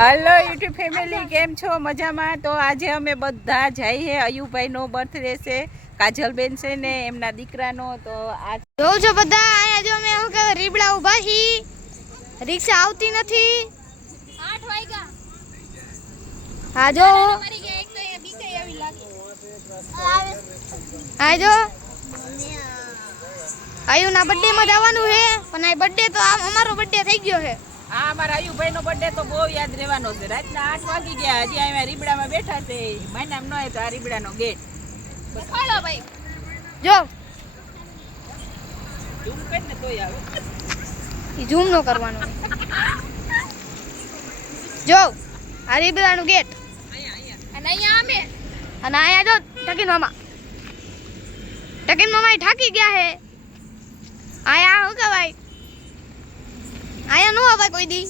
Hello YouTube family કેમ છો? મજામાં? તો આજે અમે બધા જઈએ અયુભાઈનો બર્થડે છે કાજલબેન છે ને એમના દીકરાનો. તો આ જોઉં છો બધા અહીંયા જો અમે શું કહેવાય રીબડા ઊભા છી. રિક્ષા આવતી નથી. આઠ વાગ્યા. હા જો. હા જો. આયુના બર્થડે માં જવાનું છે પણ આ બર્થડે તો આમ અમારો બર્થડે થઈ ગયો છે આ અમારા અયુભાઈનો બર્થડે તો બહુ યાદ રહેવાનો છે. રાતના આઠ વાગી ગયા હજી અહીંયા રીબડામાં બેઠા છે. મહિનામાં ન હોય તો આ રીબડાનો ગેટ જો. ઝૂમ કર ને તોય આવે. ઈ ઝૂમ નો કરવાનો. જો આ રીબડાનું ગેટ અને અહીંયા અમે. અને અહીંયા જો ટકીન મામા. ટકીન મામા ઠાકી ગયા હે. આયા હું કહેવાય આયા નો આવે કોઈ દી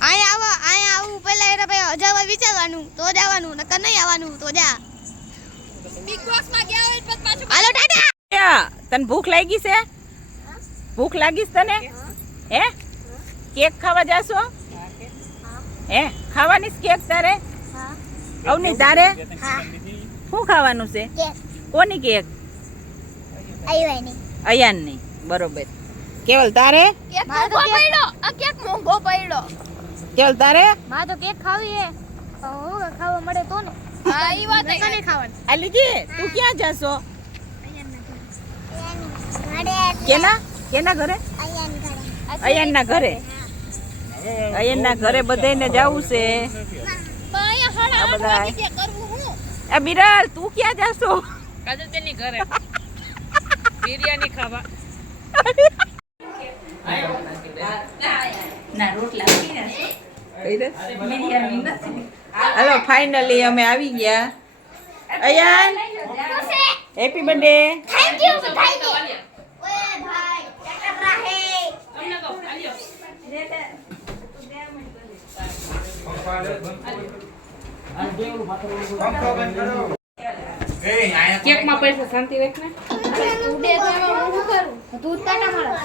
આયા આવા આયા આવું પહેલા એના ભાઈ અજાવા વિચારવાનું તો જ આવવાનું નકર નહીં આવવાનું તો જા બિગ બોસમાં ગયા હોય પછી પાછું હાલો ટાટા? તને ભૂખ લાગી છે ભૂખ લાગી છે તને હે કેક ખાવા જાશો હે ખાવાની છે કેક તારે અવની તારે શું ખાવાનું છે કોની કેક અયાનની. બરોબર. કેવલ તારે? મોંઘો પડ્યો. આ કેક મોંઘો પડ્યો. કેવલ તારે? માં તો કેક ખાવી હે. ખાવા મળે તો ને. હા ઈ વાત નહીં ખાવાની. અલીજી તું ક્યાં જાશો? કેના? કેના ઘરે? અયાનના ઘરે. અયાનના ઘરે બધાને જવું છે. આ બિરાલ તું ક્યાં જાશો? તેની ઘરે. બિરયાની ખાવા. હલો ફાઇનલી અમે આવી ગયા. Ayaan happy birthday thank you thank you ઓય ભાઈ ટકરા હે તમને કહો આલ્યો કેકમાં પૈસા શાંતિ રાખ ને ઉડે તો એમાં હું શું કરું તું તાટા મારા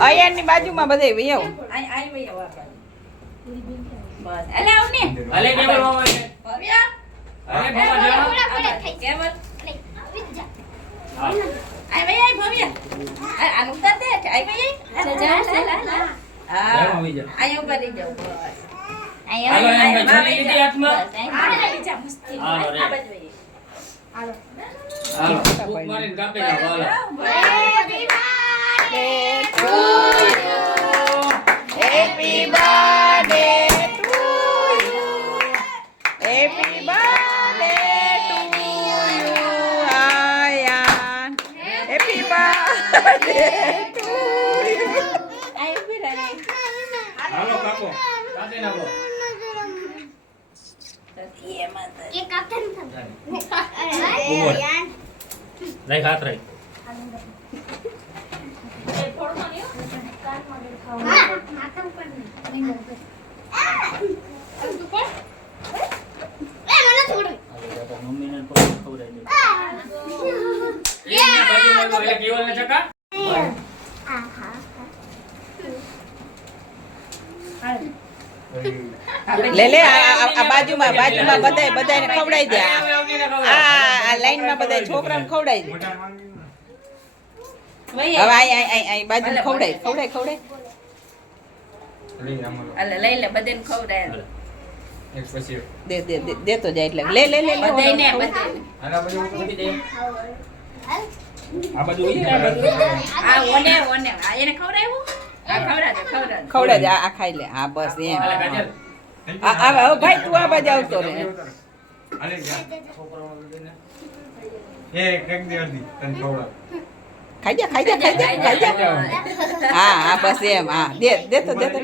અયાનની બાજુમાં બધે વયો અલે કેવલ મામા છે અલે બાબા જાઓ હા જાઓ આવી જાઓ હાલો. એમ ભાઈ છરી લીધી હાથમાં હાલો. રે હાલો ફૂંક મારીને કાપી નાખો હાલો. હાલો કાપો કાપી નાખો. રાખ હાથ રાખ. મમ્મીને પણ ખવડાવી દે બાજુમાં તો એટલે કેવલને ચકા લે લે આ આ- આ બાજુમાં બાજુમાં બધાય બધાને ખવડાવી દે. આ આ- આ લાઈનમાં બધાય છોકરાને ખવડાવી દે. હવે આય બાજુ ખવડાય. ખવડાય ખવડાય. લઈ લે બધાને ખવડાય. દે દે દે દેતો જાય એટલે. લે લે લે લે ખવડાવ. આ બાજુ હોય આ બાજુ આ ઓને ઓને. આ એને ખવડાવ્યું? આ ખવડાવે ખવડાવે ખવડાવ આ આ ખાઈ લે. હા બસ એમ. આ આ ભાઈ તું આ બાજુ આવતો રે ખાઈ જા ખાઈ જા ખાઈ જા ખાઈ જા. હા હા બસ એમ. હા દે દેતો દેતો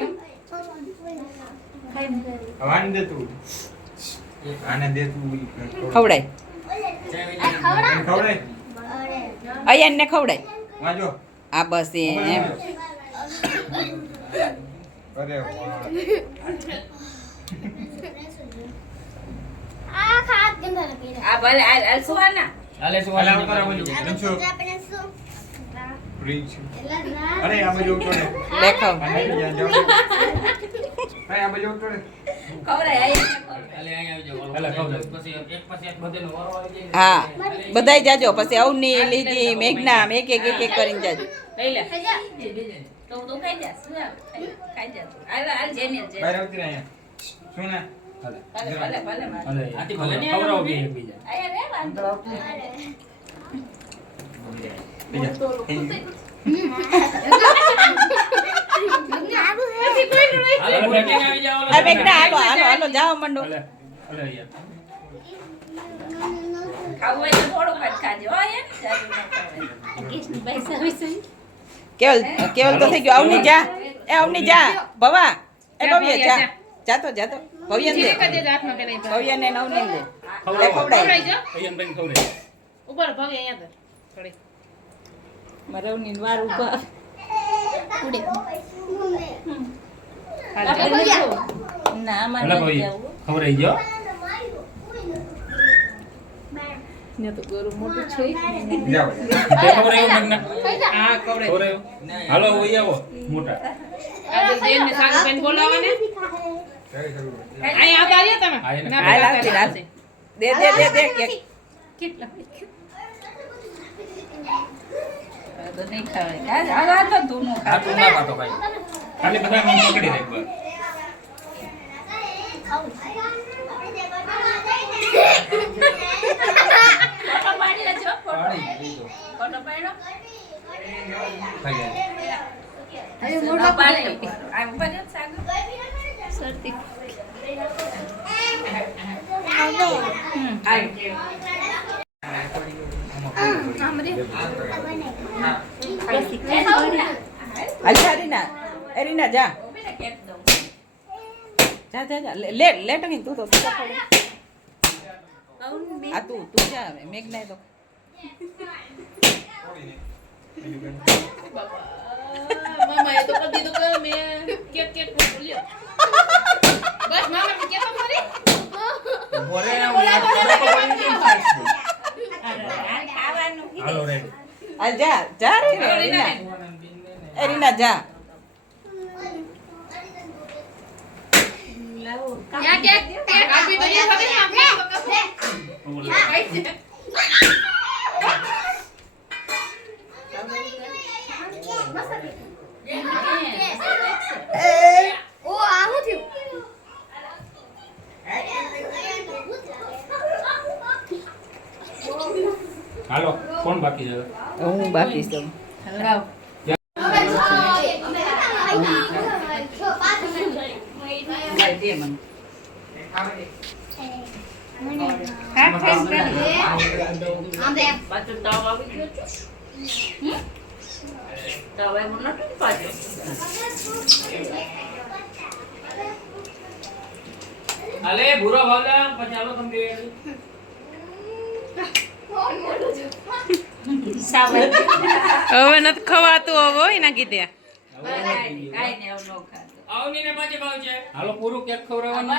ખવડાય અયાન ને ખવડાય. એ અરે વાહ ખવડાય. આ બસ એમ. દેખાવ. હા બધાય જાજો. પછી અવની લીધી મેઘના એક એક એક એક કરીને જાજો. બીજા. હાલે, meeting હાલો હાલો હાલો જાઓ મંડો. ખવાય. કેવલ કેવલ તો થઈ ગયો. અવની જા. એ અવની જા. ભવા. એ ભવ્ય જા. જાતો જાતો. ભવ્ય ને ભવ્ય ને નવ ને દે. એ ખવડાય. અહીંયા ખવડાય. મારે ઊભા. ના મારે. ખવડાઈ ગયો. ને તો ગોરું મોટું છે. તે? હાલો આવો મોટા. ખબર? આ દે દે દે દે કેક. કેટલા તો નહીં ખવાય. હાલ હાલ હાલ તો તું નો ના પાડો ભાઈ. ખાલી બધા મને પકડી રાખ જા રીના એ રીના જા. જા જા જા. લે લે ટકી તું તો તું તો આ તું તું જા હવે તો. યાદ કરું તો હાલો રેડી. હાલ જા જા રે રીના એ રીના જા. હાલો કોણ બાકી છે? હું બાકી છું લાવ. લાવ દે મને. ખાટ ખાટ કરી. પાછું તાવ આવી ગયો છે? હમ? તાવ આવ્યો નતો ને પાછો? હાલે ભૂરો ભાવલા પછી હવે નથી ખવાતું હવે એના કીધે. કાંઈ કાંઈ ને એવું ન ખાતો. આવની ને પાછી ભાવ છે. હાલો પૂરું કેક ખવડાવવાનું.